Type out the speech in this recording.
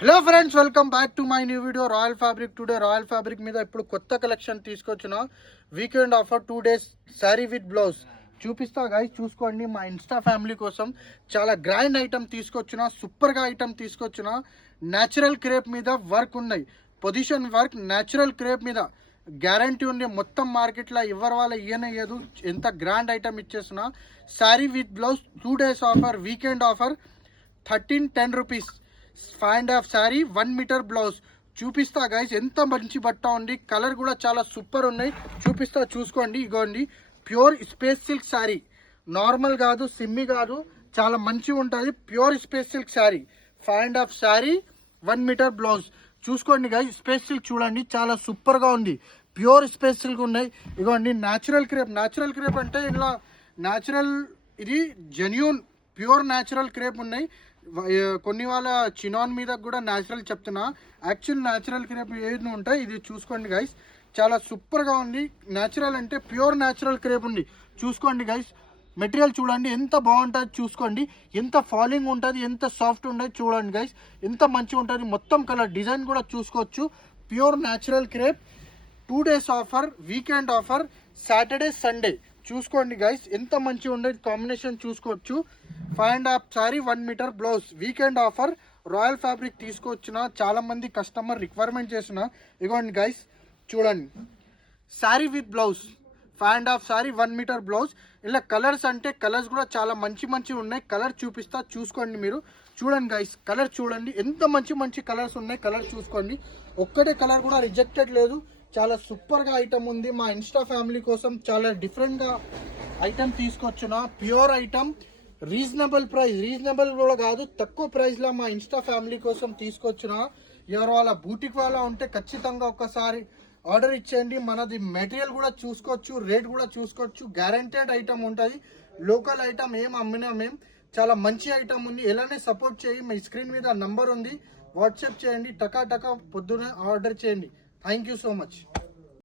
Hello friends, welcome back to my new video royal fabric. Today royal fabric మీద ఇప్పుడు కొత్త collection తీసుకొచ్చిన weekend offer 2 days sari with blouse చూపిస్తా guys. చూసుకోండి, మా ఇన్స్టా ఫ్యామిలీ కోసం చాలా గ్రాండ్ ఐటమ్ తీసుకొచ్చిన, సూపర్గా ఐటమ్ తీసుకొచ్చిన. న్యాచురల్ క్రేప్ మీద వర్క్ ఉన్నాయి, పొజిషన్ వర్క్ న్యాచురల్ క్రేప్ మీద గ్యారంటీ ఉంది. మొత్తం మార్కెట్లో ఎవరి వాళ్ళ ఇయ్యనయ్యదు, ఎంత గ్రాండ్ ఐటమ్ ఇచ్చేసిన. Sari with blouse 2 days offer, weekend offer 1310 rupees. 5.5 sari 1 metre blouse చూపిస్తా గైస్. ఎంత మంచి బట్ట ఉంది, కలర్ కూడా చాలా సూపర్ ఉన్నాయి. చూపిస్తా, చూసుకోండి. ఇగోండి, pure space silk sari, normal కాదు, సిమ్మి కాదు, చాలా మంచిగా ఉంటుంది. Pure space silk sari 5.5 sari 1 metre blouse చూసుకోండి గైస్. స్పేస్ సిల్క్ చూడండి, చాలా సూపర్గా ఉంది. ప్యూర్ స్పేస్ సిల్క్ ఉన్నాయి. ఇగోండి, న్యాచురల్ క్రేప్. న్యాచురల్ క్రేప్ అంటే ఇలా న్యాచురల్, ఇది జెన్యూన్ ప్యూర్ న్యాచురల్ క్రేప్ ఉన్నాయి. కొన్ని వాళ్ళ చినాన్ మీద కూడా న్యాచురల్ చెప్తున్నా, యాక్చువల్ న్యాచురల్ క్రేప్ ఏది ఉంటాయి. ఇది చూసుకోండి గైస్, చాలా సూపర్గా ఉంది. న్యాచురల్ అంటే ప్యూర్ న్యాచురల్ క్రేప్ ఉంది. చూసుకోండి గైస్, మెటీరియల్ చూడండి ఎంత బాగుంటుంది. చూసుకోండి ఎంత ఫాలింగ్ ఉంటుంది, ఎంత సాఫ్ట్ ఉంటుంది. చూడండి గైస్, ఎంత మంచిగా ఉంటుంది. మొత్తం కలర్ డిజైన్ కూడా చూసుకోవచ్చు. Pure natural crepe 2 days offer, weekend offer, Saturday Sunday. చూసుకోండి గైస్, ఎంత మంచిగా ఉండేది. కాంబినేషన్ చూసుకోవచ్చు. 5.5 sari 1 metre blouse, weekend offer. Royal fabric తీసుకొచ్చిన, చాలా మంది కస్టమర్ రిక్వైర్మెంట్ చేసిన. ఇగోండి గైస్, చూడండి, sari with blouse 5.5 sari 1 metre blouse. ఇలా కలర్స్ అంటే కలర్స్ కూడా చాలా మంచి ఉన్నాయి. కలర్ చూపిస్తా, చూసుకోండి. మీరు చూడండి గైస్, కలర్ చూడండి, ఎంత మంచి కలర్స్ ఉన్నాయి. కలర్ చూసుకోండి, ఒక్కటే కలర్ కూడా రిజెక్టెడ్ లేదు. చాలా సూపర్గా ఐటమ్ ఉంది. మా ఇన్స్టా ఫ్యామిలీ కోసం చాలా డిఫరెంట్గా ఐటమ్ తీసుకొచ్చిన. Pure item, reasonable price, reasonable కూడా కాదు, తక్కువ ప్రైస్లో మా ఇన్స్టా ఫ్యామిలీ కోసం తీసుకొచ్చిన. ఎవరు వాళ్ళ బూటిక్ వాళ్ళ ఉంటే ఖచ్చితంగా ఒకసారి ఆర్డర్ ఇచ్చేయండి. మనది మెటీరియల్ కూడా చూసుకోవచ్చు, రేట్ కూడా చూసుకోవచ్చు. గ్యారంటెడ్ ఐటమ్ ఉంటుంది. లోకల్ ఐటమ్ ఏం అమ్మినా మేము, చాలా మంచి ఐటమ్ ఉంది. ఎలానే సపోర్ట్ చేయి. మీ స్క్రీన్ మీద నంబర్ ఉంది, వాట్సాప్ చేయండి. టకా పొద్దున ఆర్డర్ చేయండి. Thank you so much.